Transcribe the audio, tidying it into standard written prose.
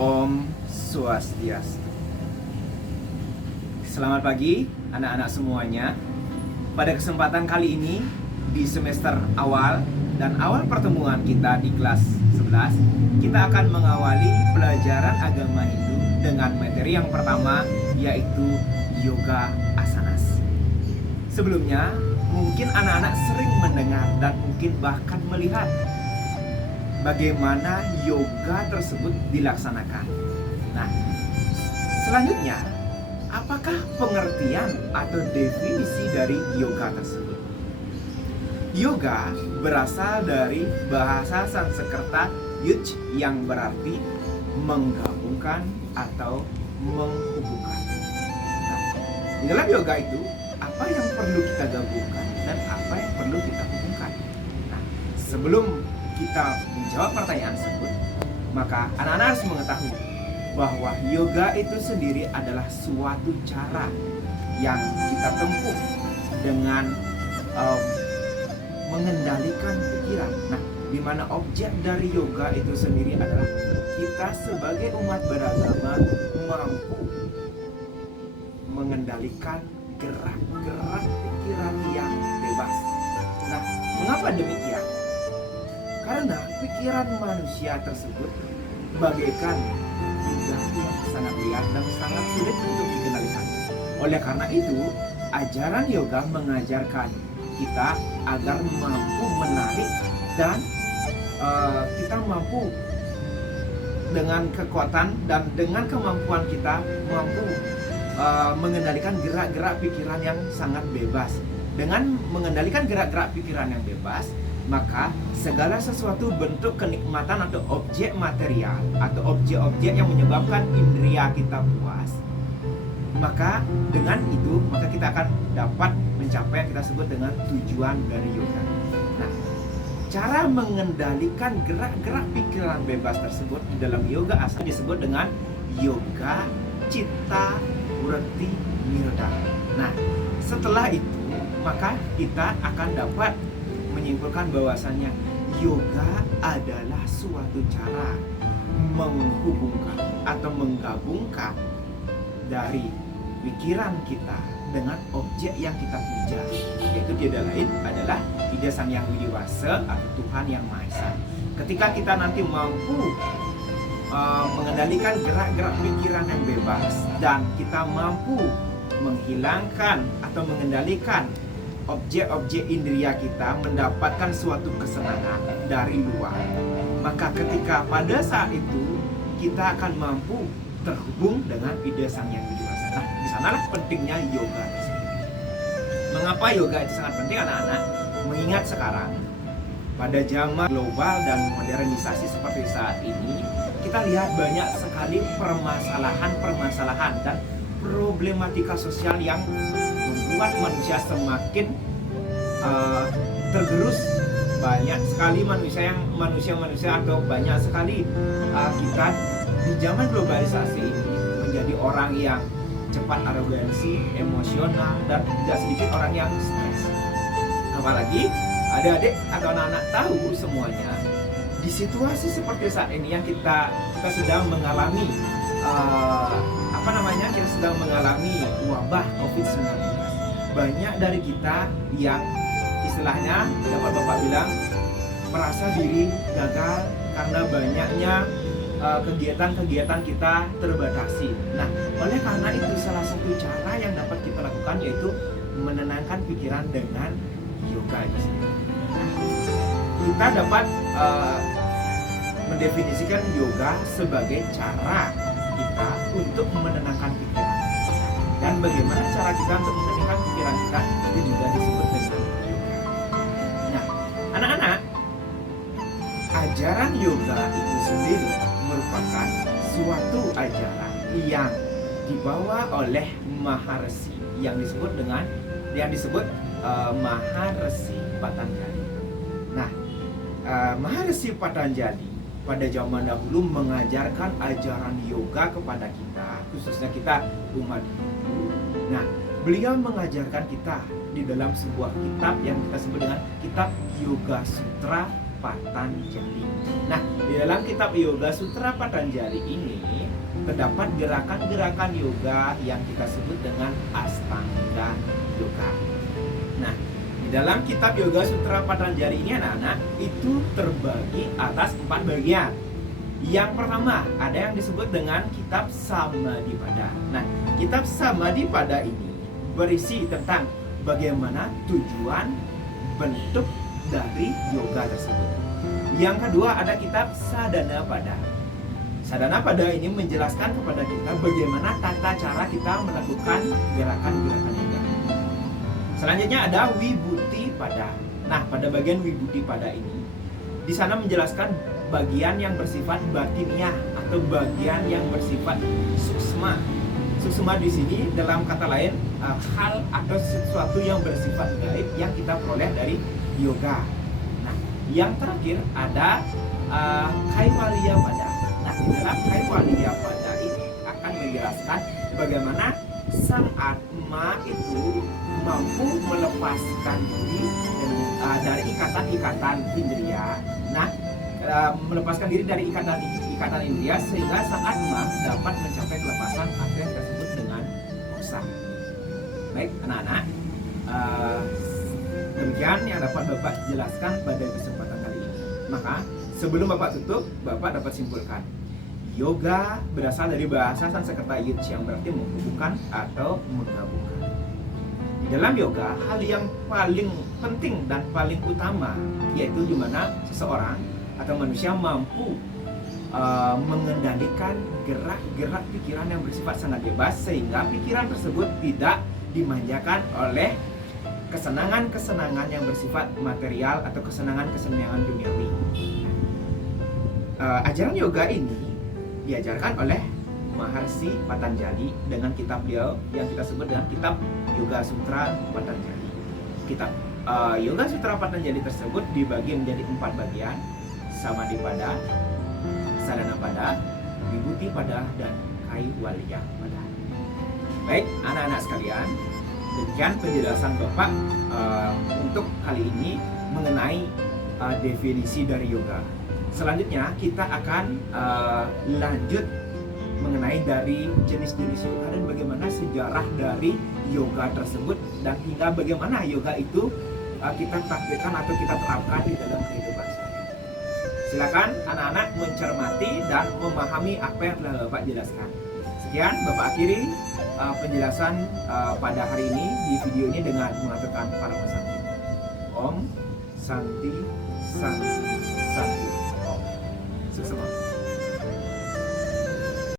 Om Swastiastu. Selamat pagi anak-anak semuanya. Pada kesempatan kali ini di semester awal dan awal pertemuan kita di kelas 11, kita akan mengawali pelajaran agama Hindu dengan materi yang pertama, yaitu yoga asanas. Sebelumnya, mungkin anak-anak sering mendengar dan mungkin bahkan melihat bagaimana yoga tersebut dilaksanakan. Nah, selanjutnya, apakah pengertian atau definisi dari yoga tersebut? Yoga berasal dari bahasa Sanskerta yuj yang berarti menggabungkan atau menghubungkan. Nah, di dalam yoga itu, apa yang perlu kita gabungkan dan apa yang perlu kita hubungkan? Nah, sebelum kita menjawab pertanyaan tersebut, maka anak-anak harus mengetahui bahwa yoga itu sendiri adalah suatu cara yang kita tempuh dengan mengendalikan pikiran. Nah, di mana objek dari yoga itu sendiri adalah kita sebagai umat beragama mampu mengendalikan gerak-gerak pikiran yang bebas. Nah, mengapa demikian? Karena pikiran manusia tersebut bagaikan lidah yang sangat liar dan sangat sulit untuk dikendalikan. Oleh karena itu, ajaran yoga mengajarkan kita agar mampu menarik dan kita mampu dengan kekuatan dan dengan kemampuan kita mampu mengendalikan gerak-gerak pikiran yang sangat bebas. Dengan mengendalikan gerak-gerak pikiran yang bebas, maka segala sesuatu bentuk kenikmatan atau objek material atau objek-objek yang menyebabkan indera kita puas, maka dengan itu maka kita akan dapat mencapai yang kita sebut dengan tujuan dari yoga. Nah, cara mengendalikan gerak-gerak pikiran bebas tersebut di dalam yoga asana disebut dengan yoga citta vritti nirodha. Nah, setelah itu maka kita akan dapat menyimpulkan bahwasannya yoga adalah suatu cara menghubungkan atau menggabungkan dari pikiran kita dengan objek yang kita puja, yaitu tiada lain adalah Ida Sang Hyang Widiwasa atau Tuhan Yang Maha Esa. Ketika kita nanti mampu mengendalikan gerak-gerak pikiran yang bebas dan kita mampu menghilangkan atau mengendalikan objek-objek indera kita mendapatkan suatu kesenangan dari luar, maka ketika pada saat itu kita akan mampu terhubung dengan Ida Sang Hyang Widiwasa. Nah, di sanalah pentingnya yoga. Mengapa yoga itu sangat penting, anak-anak? Mengingat sekarang pada zaman global dan modernisasi seperti saat ini, kita lihat banyak sekali permasalahan dan problematika sosial yang membuat manusia semakin tergerus. Banyak sekali manusia atau banyak sekali kita di zaman globalisasi ini menjadi orang yang cepat arogansi, emosional, dan tidak sedikit orang yang stres. Apalagi adik-adik atau anak-anak tahu semuanya, di situasi seperti saat ini yang kita sedang mengalami kita sedang mengalami wabah COVID-19. Banyak dari kita yang istilahnya dapat Bapak bilang merasa diri gagal karena banyaknya kegiatan-kegiatan kita terbatasi. Nah, oleh karena itu salah satu cara yang dapat kita lakukan yaitu menenangkan pikiran dengan yoga itu sendiri. Kita dapat mendefinisikan yoga sebagai cara kita untuk menenangkan pikiran. Dan bagaimana cara kita untuk menenangkan pikiran kita itu juga disebut dengan yoga. Nah, anak-anak, ajaran yoga itu sendiri merupakan suatu ajaran yang dibawa oleh Maharshi yang disebut Maharshi Patanjali. Nah, Maharshi Patanjali pada zaman dahulu mengajarkan ajaran yoga kepada kita, khususnya kita umat Hindu. Nah, beliau mengajarkan kita di dalam sebuah kitab yang kita sebut dengan kitab Yoga Sutra Patanjali. Nah, di dalam kitab Yoga Sutra Patanjali ini terdapat gerakan-gerakan yoga yang kita sebut dengan Astanga Yoga. Nah, di dalam kitab Yoga Sutra Patanjali ini anak-anak itu terbagi atas 4 bagian. Yang pertama ada yang disebut dengan kitab Samadhipada. Nah, kitab Samadhipada ini berisi tentang bagaimana tujuan bentuk dari yoga tersebut. Yang kedua ada kitab Sadhanapada. Sadhanapada ini menjelaskan kepada kita bagaimana tata cara kita melakukan gerakan-gerakan yoga. Selanjutnya ada Vibhuti-pada. Nah, pada bagian Vibhuti-pada ini di sana menjelaskan bagian yang bersifat batiniah atau bagian yang bersifat suksma. Suksma di sini dalam kata lain hal atau sesuatu yang bersifat gaib yang kita peroleh dari yoga. Nah, yang terakhir ada Kaivalya-pada. Nah, di dalam Kaivalya-pada ini akan menjelaskan bagaimana sang Atma itu mampu melepaskan diri dari ikatan-ikatan indria. Nah, melepaskan diri dari ikatan indria sehingga sang Atma dapat mencapai kelepasan atau yang kita sebut dengan moksha. Baik, anak-anak, demikian yang dapat Bapak jelaskan pada kesempatan kali ini. Maka sebelum Bapak tutup, Bapak dapat simpulkan yoga berasal dari bahasa Sanskerta yuj yang berarti menghubungkan atau menggabungkan. Di dalam yoga, hal yang paling penting dan paling utama yaitu di mana seseorang atau manusia mampu mengendalikan gerak-gerak pikiran yang bersifat sangat bebas sehingga pikiran tersebut tidak dimanjakan oleh kesenangan-kesenangan yang bersifat material atau kesenangan-kesenangan duniawi. Ajaran yoga ini diajarkan oleh Maharsi Patanjali dengan kitab beliau yang kita sebut dengan kitab Yoga Sutra Patanjali. Kitab Yoga Sutra Patanjali tersebut dibagi menjadi 4 bagian: Samadhipada, Sadhanapada, Vibhuti-pada, dan Kaivalya-pada. Baik, anak-anak sekalian, demikian penjelasan Bapak untuk kali ini mengenai definisi dari yoga. Selanjutnya kita akan lanjut mengenai dari jenis-jenis yoga dan bagaimana sejarah dari yoga tersebut dan hingga bagaimana yoga itu kita praktikkan atau kita terapkan di dalam kehidupan sehari-hari. Silakan anak-anak mencermati dan memahami apa yang telah Bapak jelaskan. Sekian Bapak akhiri penjelasan pada hari ini di video ini dengan mengaturkan para pesanti. Om Santi Santi Santi. Om. Sukses.